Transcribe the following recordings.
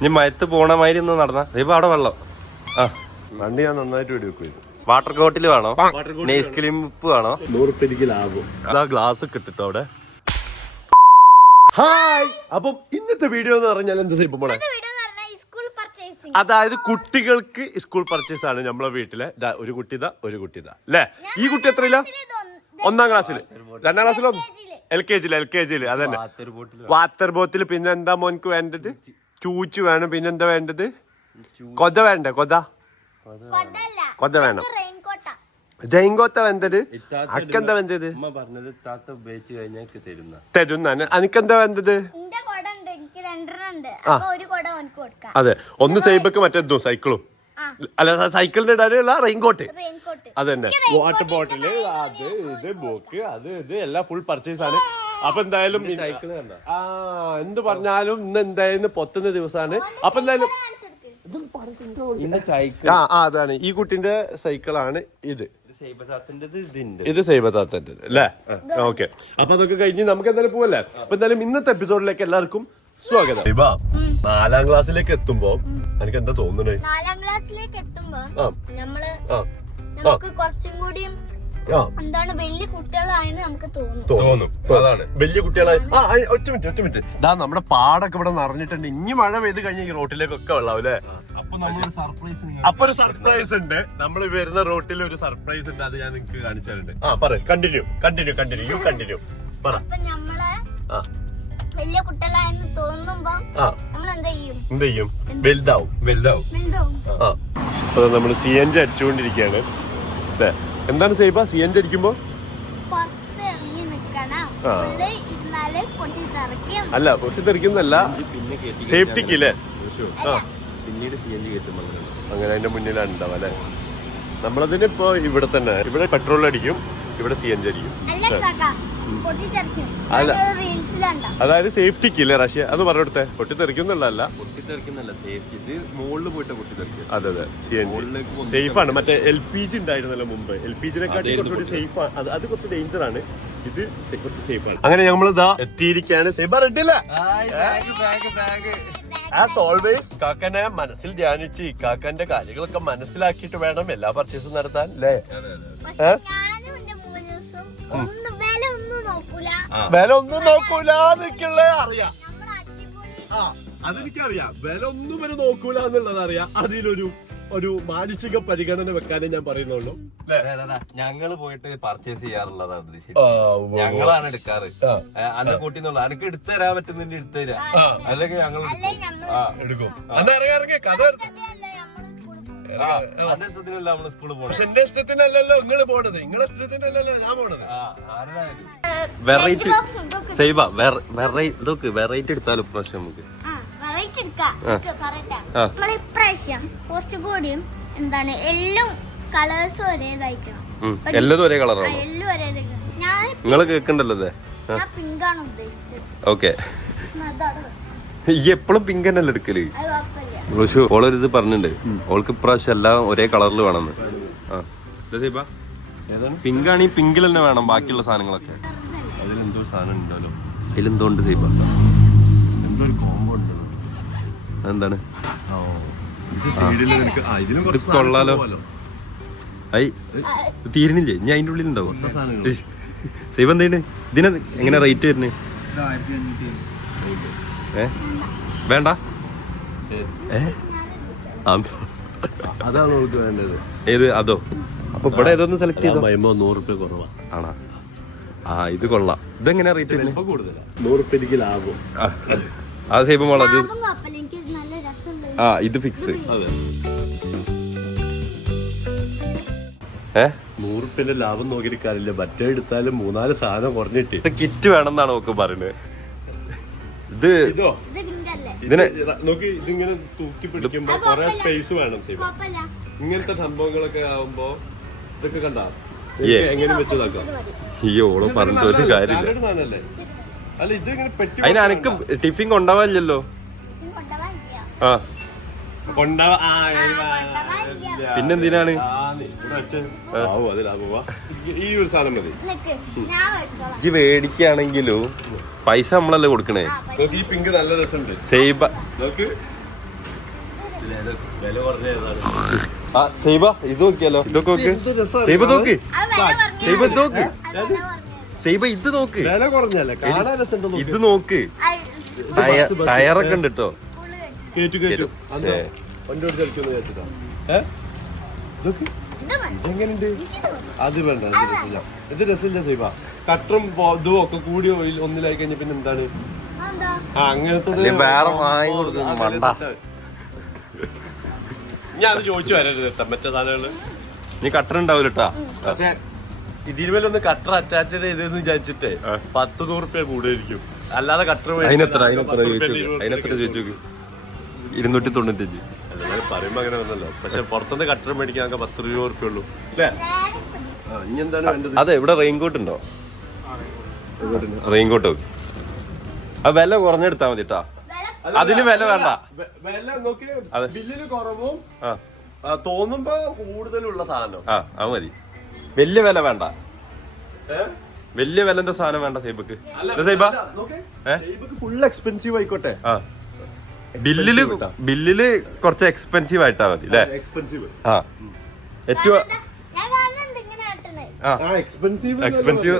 ഇനി മയത്ത് പോണ മാതിരി ഒന്ന് നടന്ന ഇപ്പൊ അവിടെ വെള്ളം. ആ വണ്ടി ഞാൻ നന്നായിട്ട് വെടിവെക്കും. വാട്ടർ കോട്ടിൽ വേണോ? നെയ്സ് ക്രീം ഉപ്പ് വേണോ? 100 ലാഭം. അതാ ഗ്ലാസ് കിട്ടിട്ടോ അവിടെ. ഹായ്, അപ്പം ഇന്നത്തെ വീഡിയോ എന്ന് പറഞ്ഞാൽ എന്താ ഇപ്പൊ മോളെ, അതായത് കുട്ടികൾക്ക് സ്കൂൾ പർച്ചേസ് ആണ് നമ്മളെ വീട്ടിലെ. ഒരു കുട്ടിതാ അല്ലേ? ഈ കുട്ടി എത്രയില്ല? 1ാം ക്ലാസ്സിൽ, 2ാം ക്ലാസ്സിലോ, LKG അതന്നെ. Water bottle. പിന്നെ എന്താ മോൻക്ക് വേണ്ടത്? ചൂച്ചു വേണം. പിന്നെന്താ വേണ്ടത്? കൊത വേണ്ടേ? കൊത വേണം. റെയിൻകോട്ട വേണ്ടത്. അക്കെന്താ വേണ്ടത്? തരുന്ന. അനക്കെന്താ വേണ്ടത്? അതെ, ഒന്ന് സൈബക്ക് മറ്റേതും സൈക്കിളും. അല്ല, സൈക്കിളിന്റെ ഇടാനുള്ള റെയിൻകോട്ട്. അതന്നെ. വാട്ടർ ബോട്ടില്, അത് ഇത് ബുക്ക്, അത് ഇത് എല്ലാം ഫുൾ പർച്ചേസ് ആണ്. അപ്പൊ എന്തായാലും എന്ത് പറഞ്ഞാലും ഇന്ന് എന്തായാലും പൊത്തുന്ന ദിവസമാണ്. അപ്പൊ എന്തായാലും അതാണ് ഈ കുട്ടിന്റെ സൈക്കിളാണ് ഇത്. ഇത് സൈബത്താത്തന്റെ അല്ലേ? ഓക്കെ. അപ്പൊ അതൊക്കെ കഴിഞ്ഞ് നമുക്ക് എന്തായാലും പോവല്ലേ. അപ്പൊ എന്തായാലും ഇന്നത്തെ എപ്പിസോഡിലേക്ക് എല്ലാവർക്കും സ്വാഗതം. 4ാം ക്ലാസ്സിലേക്ക് എത്തുമ്പോ എനിക്ക് എന്താ തോന്നുന്നത്? 4ാം ക്ലാസ്സിലേക്ക് എത്തുമ്പോ നമുക്ക് കുറച്ചും കൂടിയും എന്താണ് വലിയ കുട്ടികളായെന്ന് നമുക്ക് തോന്നും. അതാണ് വലിയ കുട്ടികളായി. ഒറ്റ മിനിറ്റ്. ഇതാ നമ്മുടെ പാടൊക്കെ ഇവിടെ നിറഞ്ഞിട്ടുണ്ട്. ഇനി മഴ പെയ്ത് കഴിഞ്ഞ ഈ റോട്ടിലേക്കൊക്കെ വെള്ളം അല്ലേ? അപ്പൊ ഒരു സർപ്രൈസ് ഉണ്ട്. നമ്മൾ വരുന്ന റോട്ടിൽ ഒരു സർപ്രൈസ് ഉണ്ട്. അത് ഞാൻ നിങ്ങൾക്ക് കാണിച്ചു തരുന്നുണ്ട്. കണ്ടിന്യൂ. പറ. വലിയ കുട്ടികളായെന്ന് തോന്നുമ്പോ നമ്മൾ എന്ത് ചെയ്യും? വലുതാവും. അപ്പൊ നമ്മള് CNG അടിച്ചുകൊണ്ടിരിക്കുകയാണ്. എന്താണ് സൈബ CNG അടിക്കുമ്പോ? അല്ല, പൊട്ടിത്തെറിക്കുന്നല്ല, സേഫ്റ്റിക്ക്. പിന്നീട് CNG കയറ്റുമ്പോ അങ്ങനെ അതിന്റെ മുന്നിലാണ് ഉണ്ടാവും അല്ലെ? നമ്മളതിന് ഇപ്പൊ ഇവിടെ തന്നെ, ഇവിടെ പെട്രോൾ അടിക്കും, ഇവിടെ CNG അടിക്കും. അല്ല, അതായത് സേഫ്റ്റിക്ക് ഇല്ലേ റഷ്യ? അത് പറഞ്ഞെടുത്തേ. പൊട്ടിത്തെറിക്കുന്നല്ല, സേഫ്റ്റി. ഇത് മുകളിൽ പോയിട്ട് പൊട്ടിത്തെറിക്കും. അതെ, CNG സേഫ് ആണ്. മറ്റേ LPG ഉണ്ടായിരുന്നല്ലോ മുമ്പ്. LPG-നെക്കാട്ടി കുറച്ചുകൂടി സേഫ് ആണ്. അത് കുറച്ച് ഡേഞ്ചർ ആണ്. ഇത് കുറച്ച് സേഫ് ആണ്. അങ്ങനെ നമ്മൾ ഇതാ എത്തിയിരിക്കുകയാണ്. സേബ റെഡിയല്ല? ആസ് ഓൾവേസ് കാക്കനെ മനസ്സിൽ ധ്യാനിച്ച് കാക്കന്റെ കാര്യങ്ങളൊക്കെ മനസ്സിലാക്കിയിട്ട് വേണം എല്ലാ പർച്ചേസും നടത്താൻ അല്ലേ? വില ഒന്നും നോക്കൂല നിക്കുള്ള അറിയാം. അതെനിക്കറിയാം. വില ഒന്നും വരെ നോക്കൂല എന്നുള്ളത് അറിയാം. അതിലൊരു മാനസിക പരിഗണന വെക്കാനേ ഞാൻ പറയുന്നുള്ളൂ. ഞങ്ങള് പോയിട്ട് പർച്ചേസ് ചെയ്യാറുള്ളതാണ്. ഞങ്ങളാണ് എടുക്കാറ്. അന്നെ കൂട്ടിന്നുള്ള അനക്ക് എടുത്തു തരാൻ പറ്റുന്നതിന്റെ എടുത്തു തരാം. അല്ലെങ്കിൽ ഞങ്ങൾ എടുക്കും. അന്റെ ഇഷ്ടത്തിനല്ല നമ്മള് സ്കൂളിൽ പോകണം. പക്ഷെ എന്റെ ഇഷ്ടത്തിനല്ലല്ലോ നിങ്ങള് പോണത്. നിങ്ങളെ ഇഷ്ടത്തിനല്ലല്ലോ ഞാൻ പോണത്. വെറൈറ്റി സൈബ വെറൈറ്റി എടുത്താലോ പ്രാവശ്യം നമുക്ക്? ഇപ്രാവശ്യം കുറച്ചുകൂടിയും എന്താണ് എല്ലാം കളേഴ്സ് ഒരേതായിരിക്കണം. എല്ലതും ഒരേ കളറാണ്. നിങ്ങള് കേൾക്കണ്ടല്ലോ. പിങ്ക് ആണ് ഉദ്ദേശിച്ചത്. ഓക്കെ. ഈ എപ്പോഴും പിങ്ക് തന്നെയല്ലേ എടുക്കല്? ഓളൊരിത് പറഞ്ഞിട്ടുണ്ട്. ഓൾക്ക് ഇപ്രാവശ്യം എല്ലാം ഒരേ കളറിൽ വേണമെന്ന്. പിങ്ക് ആണെങ്കിൽ പിങ്കിൽ തന്നെ വേണം. ബാക്കിയുള്ള സാധനങ്ങളൊക്കെ അതിലെന്തോ സാധനം ഉണ്ടല്ലോ. അതിലെന്തോ ഉണ്ട് സൈബ. എന്തോ ഒരു കോംബോ ഉണ്ട്. എന്താണ്? ഇത് കൊള്ളാലോ. തീരണില്ലേ? ഞാൻ അതിന്റെ ഉള്ളിൽ ഉണ്ടാവും. സൈബ എന്താണ് ഇതിന് എങ്ങനെ റേറ്റ് വരുന്നത്? വേണ്ട. അതാണ് നമുക്ക് വേണ്ടത്. ഏത്? അതോ? അപ്പൊ ഇവിടെ ഏതൊന്ന് സെലക്ട് ചെയ്തോ. 100 രൂപ കുറവാ. ആണോ? ഇത് കൊള്ളാം. ഇതെങ്ങനെയാ റേറ്റ്? കൂടുതലാ. 100 ലാഭം. അത് സൈബ മോളെ അത് ഇത് ഫിക്സ്. 100 ലാഭം നോക്കിയിട്ട് കാര്യമില്ല. മറ്റേ എടുത്താലും 3-4 സാധനം കുറഞ്ഞിട്ട് കിറ്റ് വേണമെന്നാണ് നോക്ക് പറയുന്നത്. ഇത് ഇതിനെ നോക്കി. ഇതിങ്ങനെ തൂക്കി പിടിക്കുമ്പോ കൊറേ സ്പേസ് വേണം. ഇങ്ങനത്തെ സംഭവങ്ങളൊക്കെ ആവുമ്പോ ഇതൊക്കെ കണ്ടാ എങ്ങനെ വെച്ചതാക്കാം. ഈ ഓളോ പറഞ്ഞിട്ട് ഒരു കാര്യമില്ല. അല്ല, ഇത് ഇങ്ങനെ പെട്ടി അതിന് അനക്ക് ടിഫിൻ കൊണ്ടാവാനില്ലല്ലോ. പിന്നെന്തിനാണ് ഈ ഒരു സാധനം മതി. ഇജ്ജ് മേടിക്കുകയാണെങ്കിലും പൈസ നമ്മളല്ലേ കൊടുക്കണേ. ഈ പിങ്ക് നല്ല രസമുണ്ട്. സൈബ വില കുറഞ്ഞ ഏതാണ്? ആ സൈബ ഇത് നോക്കിയാലോ, ഇതൊക്കെ നോക്ക് സൈബ, നോക്ക് സൈബ, ഇത് നോക്ക് സൈബ, ഇത് നോക്ക്, വില കുറഞ്ഞല്ലേ, കാണാൻ രസമുണ്ടോ? ഇത് നോക്ക്, ടയറൊക്കെ ഉണ്ട് കേട്ടോ. കേറ്റു വണ്ടിയോട് കളിക്കുന്നു കേട്ടിട്ടാ. ഇതെങ്ങനെയുണ്ട്? അത് വേണ്ട, ഇത് രസമില്ല, ഇത് രസമില്ല സൈബ. കട്ടറും ഇതും ഒക്കെ കൂടി ഒന്നിലായി കഴിഞ്ഞ പിന്നെ എന്താണ് അങ്ങനത്തെ വേറെ വാങ്ങി കൊടുക്കുന്നു മണ്ട. ഞാൻ അത് ചോദിച്ചു വരരുത് മറ്റേ സാധനങ്ങള്. നീ കട്ടർ ഉണ്ടാവില്ല കേട്ടാ. പക്ഷെ ഇതിനുമേലൊന്ന് കട്ടർ അറ്റാച്ച് ചെയ്തെന്ന് വിചാരിച്ചിട്ടേ 100-100 റുപ്യ കൂടുതലായിരിക്കും. അല്ലാതെ കട്ടർ അതിനെത്ര ചോദിച്ചു 295. അല്ലാതെ പറയുമ്പോ അങ്ങനെ വന്നല്ലോ. പക്ഷെ പുറത്തുനിന്ന് കട്ടർ മേടിക്കാൻ 10-20 റുപ്യ ഉള്ളൂ അല്ലേ? ഇനി എന്താണ് വേണ്ടത്? അതെ, ഇവിടെ റെയിൻകോട്ട് ഉണ്ടോ? റെയിൻകോട്ട് ആ വില കുറഞ്ഞെടുത്താ മതി കേട്ടാ. അതിന് വില വേണ്ട. വില നോക്കി ബില്ലിന് കുറവും തോന്നുമ്പോ കൂടുതലുള്ള സാധനം അത് മതി. വലിയ വില വേണ്ട, വലിയ വിലന്റെ സാധനം വേണ്ട സൈബക്ക്. ഫുൾ എക്സ്പെൻസീവ് ആയിക്കോട്ടെ. ബില്ലില് കുറച്ച് എക്സ്പെൻസീവ് ആയിട്ടാ മതി അല്ലേ? എക്സ്പെൻസീവ് ഏറ്റവും എക്സ്പെൻസീവ്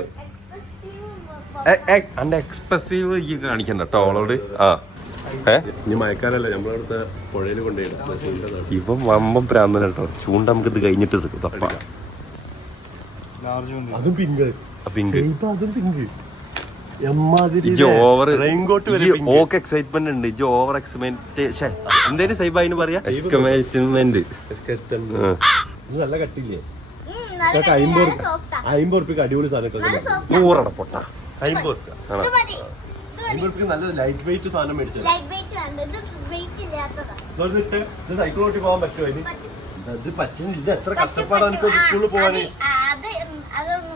അന്റെ എക്സ്പെൻസീവ് ഈ കാണിക്കണ്ട കേട്ടോ അവളോട്. ഇനി മഴക്കാലല്ലേ, നമ്മളവിടുത്തെ പുഴയിൽ കൊണ്ടുപോയിടാം. ഇവൻ വമ്പം പ്രാന്തന കേട്ടോ. ചൂണ്ട നമുക്ക് ഇത് കഴിഞ്ഞിട്ട് തപ്പ. അതും പിങ്ക് പിങ്ക് അതും പിങ്ക് ഓവർ ഓക്ക് എക്സൈറ്റ്മെന്റ് ഉണ്ട്. ഇജ് ഓവർ എക്സ്പെക്ടേഷൻ എന്തേലും സൈബ അതിന് പറയാ എക്സ്പെക്ട്മെന്റ്. നല്ല കട്ടില്ലേ? 50 റുപ്യക്ക് അടിപൊളി സാധനം 100 പൊട്ട 50 റുപ്യ നല്ല ലൈറ്റ് വെയിറ്റ് സാധനം മേടിച്ചത്. സൈക്കിൾ ഓട്ടി പോകാൻ പറ്റുമോ? ഇത് പറ്റുന്നില്ല. ഇത് എത്ര കഷ്ടപ്പാടാണ് എനിക്ക് സ്കൂളിൽ പോകാന്.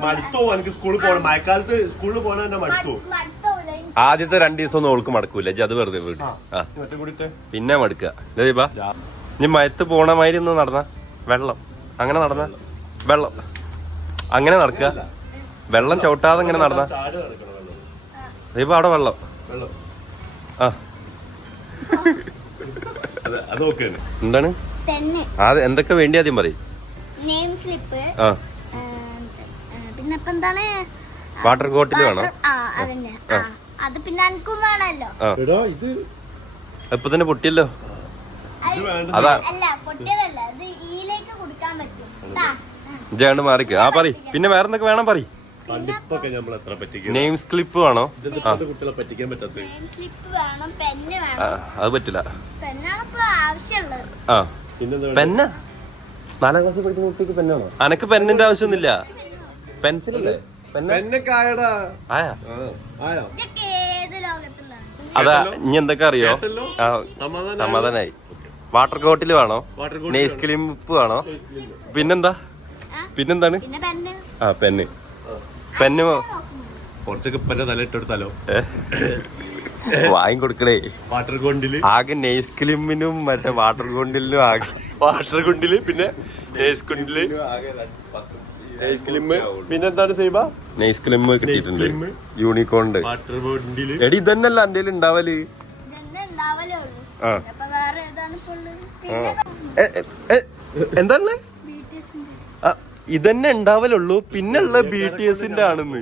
മടുത്തോ എനിക്ക് സ്കൂളിൽ പോകണം? മഴക്കാലത്ത് സ്കൂളിൽ പോകാൻ തന്നെ മടുത്തോ? ആദ്യത്തെ 2 ദിവസം ഒന്നും ഓൾക്ക് മടക്കൂല. അത് വെറുതെ വീട് പിന്നെ മടുക്കുക. ഇനി മയത്ത് പോണ മാതിരി ഒന്ന് നടന്ന വെള്ളം അങ്ങനെ നടന്ന വെള്ളം അങ്ങനെ നടക്കുക. വെള്ളം ചവിട്ടാതെ ഇങ്ങനെ നടന്ന ദൈവം അവിടെ വെള്ളം. എന്താണ് എന്തൊക്കെ വേണ്ടി ആദ്യം പറയും. വാട്ടർ കോട്ടിൽ വേണം. അത് പിന്നെ എനിക്കും വേണല്ലോ. ഇപ്പൊ തന്നെ പൊട്ടിയല്ലോ. അതാ അല്ല പൊട്ടിയതല്ല, അത് ഈലേക്ക് കൊടുക്കാൻ പറ്റും. ജാണ്ട് മാറിക്ക്. പറ പിന്നെ വേറെ എന്തൊക്കെ വേണം പറ. നെയിം സ്ലിപ്പ് വേണോ? കുട്ടികളെ പറ്റിക്കാൻ പറ്റാത്ത അത് പറ്റില്ല. പെന്ന 4ാം ക്ലാസ്സിൽ പഠിക്കുന്ന കുട്ടിക്ക് പെന്നാണോ? അനക്ക് പെന്നിന്റെ ആവശ്യമൊന്നുമില്ല. പെൻസിലല്ലേ? അതാ ഇനി എന്തൊക്കെ അറിയോ? സമാധാനായി. വാട്ടർ കോട്ടിൽ വേണോ? നെയ്സ് ക്ലിപ്പ് വേണോ? പിന്നെന്താണ്? പെന്ന് കുറച്ചൊക്കെ പറ്റ തലയിട്ടെടുത്താലോ? വാങ്ങിക്കൊടുക്കണേ. വാട്ടർ കൊണ്ടില് ആകെ നെയ്സ് ക്ലിമിനും മറ്റേ വാട്ടർ കൊണ്ടിലും ആകെ വാട്ടർ കൊണ്ടില് പിന്നെ നെയ്സ് കൊണ്ടില് പിന്നെന്താണ് സൈബ? നെയ്സ് ക്ലിം കിട്ടിയിട്ടുണ്ട്. യൂണിക്കോണ്ട് വാട്ടർ കൊണ്ടില്. എടി ഇതന്നല്ല എന്റെ ഉണ്ടാവല്. എന്താണ് ഇതന്നെ ഉണ്ടാവലുള്ളൂ. പിന്നെയുള്ള BTSന്റെ ആണെന്ന്.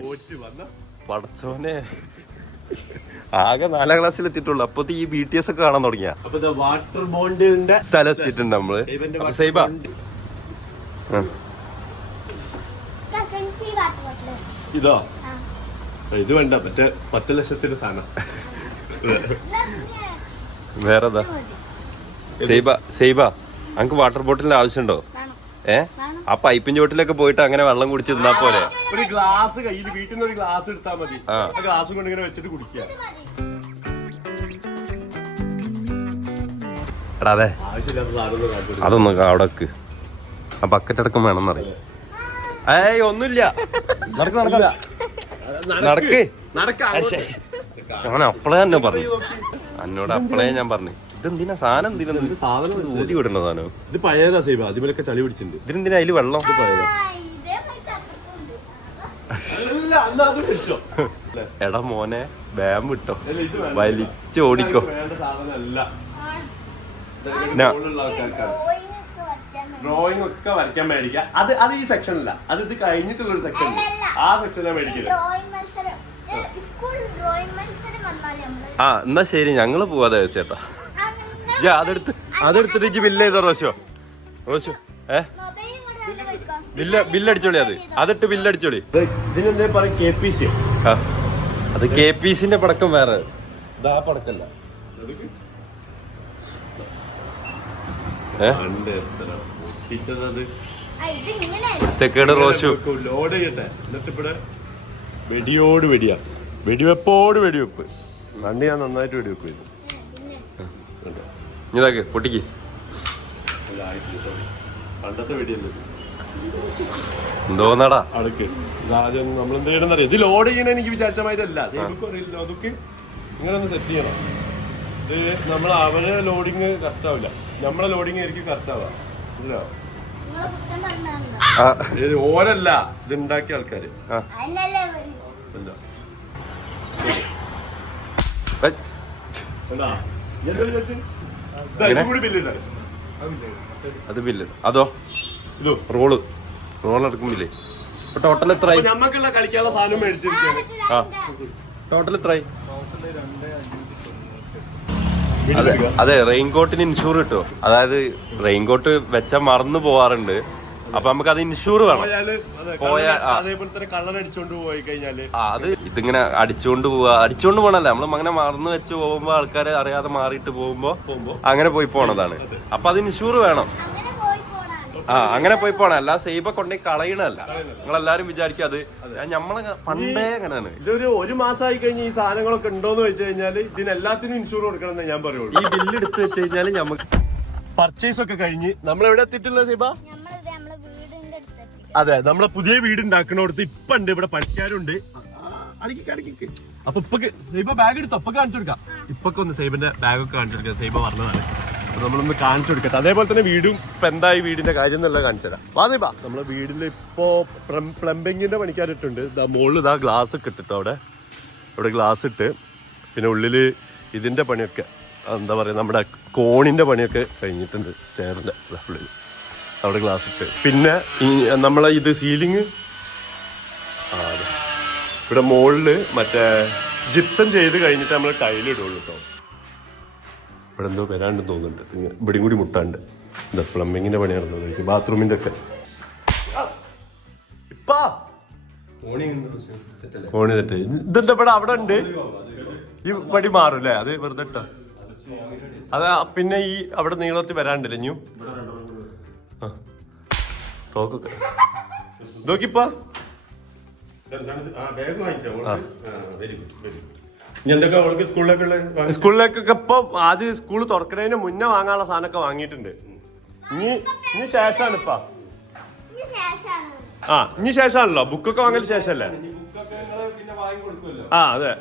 പടച്ചോനെ ആകെ 4ാം ക്ലാസ്സിൽ എത്തിയിട്ടുള്ളൂ. അപ്പത്തെ ഈ BTS ഒക്കെ കാണാൻ തുടങ്ങിയ വാട്ടർ ബോണ്ടിന്റെ സ്ഥലം എത്തിയിട്ടുണ്ട് നമ്മള്. സൈബ ഇതോ? ഇത് വേണ്ട, മറ്റേ 10 ലക്ഷത്തിന്റെ സാധനം. വേറെതാ സൈബ അനക്ക് വാട്ടർ ബോട്ടിലിന്റെ ആവശ്യമുണ്ടോ? ആ പൈപ്പിൻ ചോട്ടിലൊക്കെ പോയിട്ട് അങ്ങനെ വെള്ളം കുടിച്ച് തിന്നാ പോലെ. ഒരു ഗ്ലാസ് കയ്യിൽ വീട്ടിൽ നിന്ന് ഒരു ഗ്ലാസ് എടുത്താൽ മതി. ആ ഗ്ലാസ് കൊണ്ട് ഇങ്ങനെ വെച്ചിട്ട് കുടിക്കുക. എടാ അതെ ആവശ്യമില്ലാത്ത സാധനം അതൊന്നും അവിടെ വെക്ക്. ആ ബക്കറ്റ് അടക്കം വേണമെന്നറിയാം. ഒന്നുമില്ല. ഞാൻ അപ്പളേ തന്നെ പറഞ്ഞു. എന്നോട് അപ്പളേ ഞാൻ പറഞ്ഞു ഇതെന്തിനാ സാധനം ഊതി വിടണ സാധനം. ഇത് പഴയതാ സൈബ. അതിമേലൊക്കെ ചളി പിടിച്ചിട്ടുണ്ട്. ഇതിനെന്തിനാ അതില് വെള്ളം? എടാ മോനെ വേം വിട്ടോ, വലിച്ചോടിക്കോ. ഡ്രോയിങ് ഒക്കെ വരയ്ക്കാൻ മേടിക്കുക. അത് ഈ സെക്ഷനില്ല, അത് ഇത് കഴിഞ്ഞിട്ടുള്ള ഒരു സെക്ഷൻ, ആ സെക്ഷനാണ് മേടിക്കുന്നത്. ആ എന്നാ ശരി, ഞങ്ങള് പോവാതെ ചേട്ടാ. അതെടുത്തിട്ട് ബില്ല് ചെയ്തോ റോഷോ. ബില്ലടിച്ചോളി, അതിട്ട് ബില്ലടിച്ചോളി. ഇതിനെന്താ പറയും, KPC. അത് KPCന്റെ പടക്കം വേറെ, ഇതാ പടക്കല്ല. തെക്കേട് റോഷു ലോഡ് ചെയ്യട്ടെ. എന്നിട്ട് ഇവിടെ വെടിയോട് വെടിയാ, വെടിവെപ്പോട് വെടിവെപ്പ്. പണ്ട് ഞാൻ നന്നായിട്ട് വെടിവെപ്പ് ചെയ്തു. ഇതാക്ക് പൊട്ടിക്ക്. പണ്ടത്തെ വെടിയല്ലേ എന്തോന്നാടാ അടുക്ക്. നമ്മളെന്ത് ചെയ്യണമെന്നറിയാം, ഇത് ലോഡ് ചെയ്യണ എനിക്ക് വിചാരിച്ച മാതിരല്ല. അറിയില്ല, അതൊക്കെ ഇങ്ങനെ ഒന്ന് സെറ്റ് ചെയ്യണം. ഇത് നമ്മൾ അവരെ ലോഡിങ് കറക്റ്റ് ആവില്ല, നമ്മളെ ലോഡിങ് ആയിരിക്കും കറക്റ്റ് ആവുക. ഓരല്ല ഇത് ഉണ്ടാക്കിയ ആൾക്കാര്. അത് ബില്ല് അതോ റോൾ എടുക്കുമ്പില്ലേ. ടോട്ടൽ എത്രയായി? നമ്മക്കുള്ള കളിക്കാനുള്ള സാധനം മേടിച്ചിരിക്കുകയാണ്. ടോട്ടൽ എത്രയായി? അതെ, റെയിൻകോട്ടിന് ഇൻഷൂർ കിട്ടുമോ? അതായത് റെയിൻകോട്ട് വെച്ചാൽ മറന്നു പോവാറുണ്ട്, അപ്പൊ നമുക്ക് അത് ഇൻഷൂർ വേണം. അതേപോലെ തന്നെ കളർ അടിച്ചോണ്ട് പോയി കഴിഞ്ഞാല് അത് ഇതിങ്ങനെ അടിച്ചോണ്ട് പോകണല്ലേ, നമ്മൾ അങ്ങനെ മറന്നു വെച്ച് പോകുമ്പോ ആൾക്കാര് അറിയാതെ മാറിയിട്ട് പോകുമ്പോ അങ്ങനെ പോയി പോണതാണ്. അപ്പൊ അത് ഇൻഷൂർ വേണം. അങ്ങനെ പോയി പോണ, അല്ല സൈബ കൊണ്ടേ കളയണല്ല. നിങ്ങളെല്ലാരും വിചാരിക്കും അത് നമ്മളെ പണ്ടേ അങ്ങനെയാണ്. ഇതൊരു 1 മാസമായി കഴിഞ്ഞ് ഈ സാധനങ്ങളൊക്കെ ഉണ്ടോന്ന് വെച്ച് കഴിഞ്ഞാല് ഇതിനെല്ലാത്തിനും ഇൻഷൂർ കൊടുക്കണം എന്ന് ഞാൻ പറയുള്ളൂ. ഈ ബില്ല് എടുത്ത് വെച്ച് കഴിഞ്ഞാല് നമുക്ക് പർച്ചേസ് ഒക്കെ കഴിഞ്ഞ് നമ്മൾ എവിടെ എത്തിയിട്ടുള്ള സൈബ? അതെ, നമ്മളെ പുതിയ വീട് ഉണ്ടാക്കണോടത്ത് ഇപ്പൊ ഉണ്ട്, ഇവിടെ പണിക്കാരുണ്ട്. അപ്പൊ ഇപ്പൊക്ക് സൈബ ബാഗ് എടുത്തോ, ഇപ്പൊ കാണിച്ചു കൊടുക്കാം. ഇപ്പൊക്കെ ഒന്ന് സൈബിന്റെ ബാഗൊക്കെ കാണിച്ചു കൊടുക്കാം. സൈബ പറഞ്ഞതാണ്, അപ്പൊ നമ്മളൊന്ന് കാണിച്ചു കൊടുക്കട്ടെ. അതേപോലെ തന്നെ വീടും ഇപ്പൊ എന്തായി വീടിന്റെ കാര്യം എന്നുള്ള കാണിച്ചു തരാം. വാ സൈബ. നമ്മളെ വീടിൽ ഇപ്പോ പ്ലംബിങ്ങിന്റെ പണിക്കാരിട്ടുണ്ട്. മുകളിൽ ഇതാ ഗ്ലാസ് ഒക്കെ ഇട്ടിട്ടോ, അവിടെ ഗ്ലാസ് ഇട്ട്, പിന്നെ ഉള്ളില് ഇതിന്റെ പണിയൊക്കെ എന്താ പറയാ, നമ്മുടെ കോണിന്റെ പണിയൊക്കെ കഴിഞ്ഞിട്ടുണ്ട്. സ്റ്റെയറിന്റെ ഉള്ളിൽ അവിടെ ഗ്ലാസ് ഇട്ട്, പിന്നെ നമ്മളെ ഇത് സീലിങ് ഇവിടെ മുകളില് മറ്റേ ജിപ്സം ചെയ്ത് കഴിഞ്ഞിട്ട് നമ്മൾ ടൈല് ഇടുള്ളൂ കേട്ടോ. ഇവിടെ എന്തോ വരാണ്ട് തോന്നുന്നുണ്ട്, ഇവിടെയും കൂടി മുട്ടാണ്ട്. എന്താ പ്ലംബിങ്ങിന്റെ പണി നടന്നത്, ബാത്റൂമിന്റെ ഒക്കെ. കോണി തെറ്റ് ഇതെന്താ ഇവിടെ അവിടെ ഉണ്ട്, ഈ പടി മാറും അല്ലേ? അത് വെറുതെ ഇട്ടാ അത്. പിന്നെ ഈ അവിടെ നീളത്തിൽ വരാണ്ടില്ല ഇനിയും തോക്കൊക്കെ നോക്കിപ്പാ. സ്കൂളിലേക്കൊക്കെ ഇപ്പൊ ആദ്യം സ്കൂൾ തുറക്കണതിന് മുന്നേ വാങ്ങാനുള്ള സാധനമൊക്കെ വാങ്ങിയിട്ടുണ്ട്. ഇനി ശേഷമാണ് ഇപ്പാ. ഇനി ശേഷമാണല്ലോ ബുക്കൊക്കെ വാങ്ങൽ ശേഷല്ലേ? അതെ.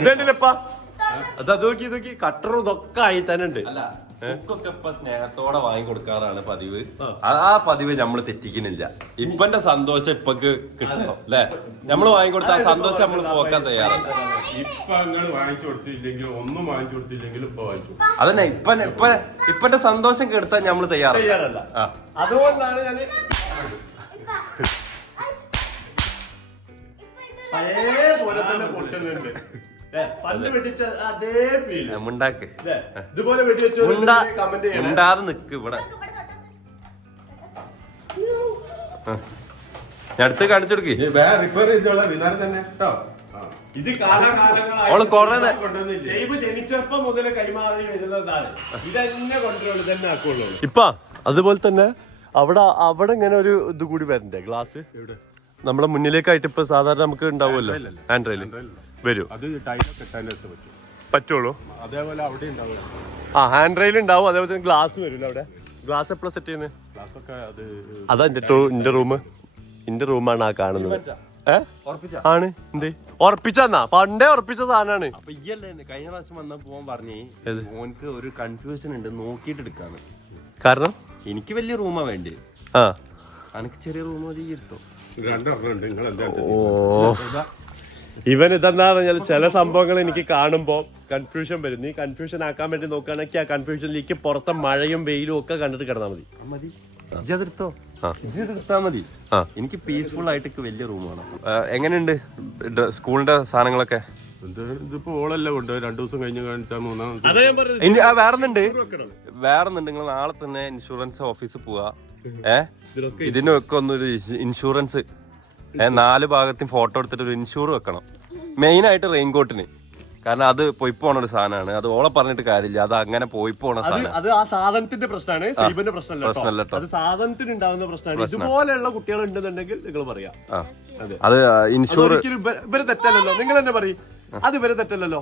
ഇതുണ്ടല്ലപ്പാ, അത് നോക്കി കട്ടറും ഇതൊക്കെ ആയി തന്നെ ഉണ്ട്. ബുക്കൊക്കെ ഇപ്പൊ സ്നേഹത്തോടെ വാങ്ങി കൊടുക്കാറാണ് പതിവ്. ആ പതിവ് നമ്മള് തെറ്റിക്കുന്നില്ല. ഇപ്പന്റെ സന്തോഷം ഇപ്പൊക്ക് കിട്ടണം അല്ലെ? നമ്മള് വാങ്ങിക്കൊടുത്ത ആ സന്തോഷം നമ്മള് പോക്കാൻ തയ്യാറല്ല. അതന്നെ ഇപ്പന്റെ സന്തോഷം കെടുത്താൻ നമ്മള് തയ്യാറല്ല. അതുകൊണ്ടാണ് ഞാൻ അതേപോലെ തന്നെ പൊട്ടുന്നുണ്ട്. മുണ്ടാതെ നിക്ക് ഇവിടെ. ഞാൻ അടുത്ത് കാണിച്ചു കൊടുക്ക്. ഇത് കാലകാലങ്ങളായി ജനിച്ചപ്പം മുതൽ കൈമാറി വരുന്നതാണ്. ഇതന്നെ കൊണ്ടുവരുള്ളൂ, ഇതന്നെ ആക്കുള്ളൂ. ഇപ്പൊ അതുപോലെ തന്നെ അവിടെ ഇങ്ങനെ ഒരു ഇത് കൂടി വരണ്ടേ, ഗ്ലാസ് നമ്മളെ മുന്നിലേക്കായിട്ട്. ഇപ്പൊ സാധാരണ നമുക്ക് ഉണ്ടാവുമല്ലോ ഹാൻഡ് റെയിൽ വരും, പറ്റുള്ളൂ. അതേപോലെ അവിടെ ഉണ്ടാവും. ഹാൻഡ് റെയിൽ ഉണ്ടാവും, അതേപോലെ തന്നെ ഗ്ലാസ് വരില്ല അവിടെ. ഗ്ലാസ് എപ്പോഴാ സെറ്റ് ചെയ്യുന്നത്? അതാ എന്റെ റൂമാണ് ആ കാണുന്നത്. ആണ് എന്ത് ഉറപ്പിച്ചാ? പണ്ടേ ഉറപ്പിച്ച സാധനമാണ്. അപ്പൊ ഇയല്ലേ കഴിഞ്ഞ പ്രാവശ്യം വന്നപ്പോ പറഞ്ഞേ ഓനക്ക് ഒരു കൺഫ്യൂഷൻ ഉണ്ട്, നോക്കിയിട്ട് എടുക്കാന്ന്. കാരണം എനിക്ക് വലിയ റൂമാ വേണ്ടി, എനിക്ക് ചെറിയ റൂം മതി കിട്ടും. ഇവൻ ഇതെന്താ പറഞ്ഞാൽ ചില സംഭവങ്ങൾ എനിക്ക് കാണുമ്പോ കൺഫ്യൂഷൻ വരും. നീ കൺഫ്യൂഷൻ ആക്കാൻ വേണ്ടി നോക്കുകയാണെങ്കിൽ ആ കൺഫ്യൂഷനിലേക്ക് പുറത്തെ മഴയും വെയിലും ഒക്കെ കണ്ടിട്ട് കിടന്നാൽ മതി. മതി ഇതെടുത്തോ, ഇതെടുത്താ മതി. എനിക്ക് പീസ്ഫുൾ ആയിട്ട് വലിയ റൂം വേണം. എങ്ങനെയുണ്ട് സ്കൂളിന്റെ സാധനങ്ങളൊക്കെ? ഇതിപ്പോ ഓളല്ല കൊണ്ട് 2 ദിവസം കഴിഞ്ഞ് കാണിച്ചാൽ 3-ാം വേറെന്നുണ്ട്. നിങ്ങൾ നാളെ തന്നെ ഇൻഷുറൻസ് ഓഫീസിൽ പോവാ. ഇതിനൊക്കെ ഒന്നൊരു ഇൻഷുറൻസ് 4 ഭാഗത്തും ഫോട്ടോ എടുത്തിട്ട് ഒരു ഇൻഷൂർ വെക്കണം. മെയിൻ ആയിട്ട് റെയിൻകോട്ടിന്. കാരണം അത് പോയിപ്പോണ ഒരു സാധനമാണ്. അത് ഓളെ പറഞ്ഞിട്ട് കാര്യമില്ല, അത് അങ്ങനെ പോയിപ്പോണ സാധനം. അത് ആ സാധനത്തിന്റെ പ്രശ്നമാണ്, സൈബിന്റെ പ്രശ്നമല്ല. അത് സാധനത്തിന് ഉണ്ടാകുന്ന പ്രശ്നമാണ്. ഇതുപോലെയുള്ള കുട്ടികൾ ഉണ്ടെന്നുണ്ടെങ്കിൽ നിങ്ങൾ പറയാം. അത് ഇൻഷൂർ ഇവര് തെറ്റല്ലല്ലോ, നിങ്ങൾ തന്നെ പറയും. അത് ഇവരെ തെറ്റല്ലല്ലോ,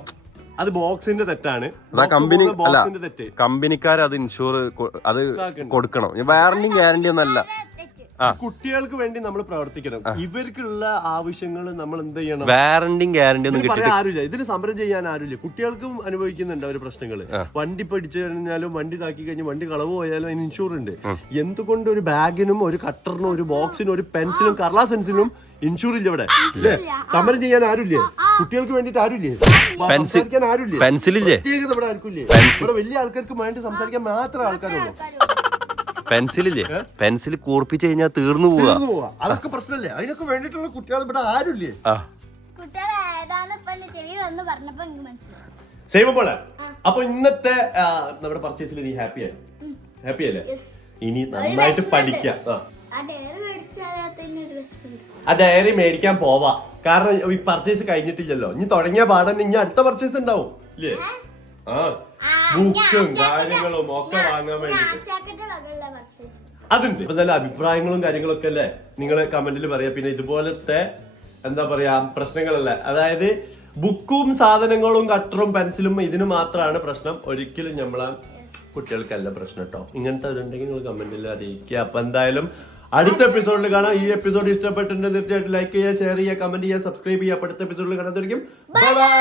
അത് ബോക്സിന്റെ തെറ്റാണ്. കമ്പനി ബോക്സിന്റെ തെറ്റ്. കമ്പനിക്കാർ അത് ഇൻഷൂർ അത് കൊടുക്കണം. വാറന്റി ഗ്യാരണ്ടി ഒന്നല്ല. കുട്ടികൾക്ക് വേണ്ടി നമ്മൾ പ്രവർത്തിക്കണം. ഇവർക്കുള്ള ആവശ്യങ്ങൾ നമ്മൾ എന്ത് ചെയ്യണം? വാറന്റിയും ഗ്യാരണ്ടി ഒന്നും കിട്ടില്ല. ആരുമില്ല ഇതിന് സമരം ചെയ്യാൻ ആരുമില്ല. കുട്ടികൾക്കും അനുഭവിക്കുന്നുണ്ട് അവർ പ്രശ്നങ്ങള്. വണ്ടി പഠിച്ചു കഴിഞ്ഞാലും വണ്ടി താക്കി കഴിഞ്ഞ് വണ്ടി കളവ് പോയാലും അതിന് ഇൻഷൂർ ഉണ്ട്. എന്തുകൊണ്ട് ഒരു ബാഗിനും ഒരു കട്ടറിനും ഒരു ബോക്സിനും ഒരു പെൻസിലും കർലാസെൻസിനും ഇൻഷൂർ ഇല്ല ഇവിടെ? സമരം ചെയ്യാൻ ആരുമില്ലേ? കുട്ടികൾക്ക് വേണ്ടിട്ട് ആരുമില്ലേ? സംസാരിക്കാൻ ആരുമില്ലേ? പെൻസിലില്ലേ? ഇവിടെ ആർക്കില്ലേ? ഇവിടെ വലിയ ആൾക്കാർക്ക് വേണ്ടി സംസാരിക്കാൻ മാത്രമേ ആൾക്കാരുള്ളൂ. പെൻസിലില്ലേ? പെൻസിൽ കൂർപ്പിച്ച് കഴിഞ്ഞാൽ തീർന്നു പോവാ. അതൊക്കെ പ്രശ്നമല്ലേ? അതിനൊക്കെ വേണ്ടിട്ടുള്ള കുട്ടികൾ ഇവിടെ ആരുമില്ലേ? സേവ അപ്പൊ ഇന്നത്തെ നമ്മുടെ പർച്ചേസിൽ നീ ഹാപ്പി അല്ലേ? ഇനി നന്നായിട്ട് പഠിക്കാം. ആ ഡയറി മേടിക്കാൻ പോവാ. കാരണം ഈ പർച്ചേസ് കഴിഞ്ഞിട്ടില്ലല്ലോ. ഇനി തുടങ്ങിയ പാടന്നെ ഇനി അടുത്ത പർച്ചേസ് ഉണ്ടാവും ഇല്ലേ? ബുക്കും കാര്യങ്ങളും ഒക്കെ വാങ്ങാൻ വേണ്ടിട്ട് അതുണ്ട്. ഇപ്പൊ നല്ല അഭിപ്രായങ്ങളും കാര്യങ്ങളൊക്കെ അല്ലേ നിങ്ങൾ കമന്റിൽ പറയാ. പിന്നെ ഇതുപോലത്തെ എന്താ പറയാ പ്രശ്നങ്ങളല്ലേ, അതായത് ബുക്കും സാധനങ്ങളും കട്ടറും പെൻസിലും ഇതിന് മാത്രമാണ് പ്രശ്നം. ഒരിക്കലും നമ്മളെ കുട്ടികൾക്കല്ല പ്രശ്നം കേട്ടോ. ഇങ്ങനത്തെ ഉണ്ടെങ്കിൽ നിങ്ങൾ കമന്റിൽ അറിയിക്കുക. അപ്പൊ എന്തായാലും അടുത്ത എപ്പിസോഡിൽ കാണാം. ഈ എപ്പിസോഡ് ഇഷ്ടപ്പെട്ടിട്ടുണ്ടെങ്കിൽ തീർച്ചയായിട്ടും ലൈക്ക് ചെയ്യുക, ഷെയർ ചെയ്യുക, കമന്റ് ചെയ്യുക, സബ്സ്ക്രൈബ് ചെയ്യുക. അടുത്ത എപ്പിസോഡിൽ കാണാൻ. Bye bye.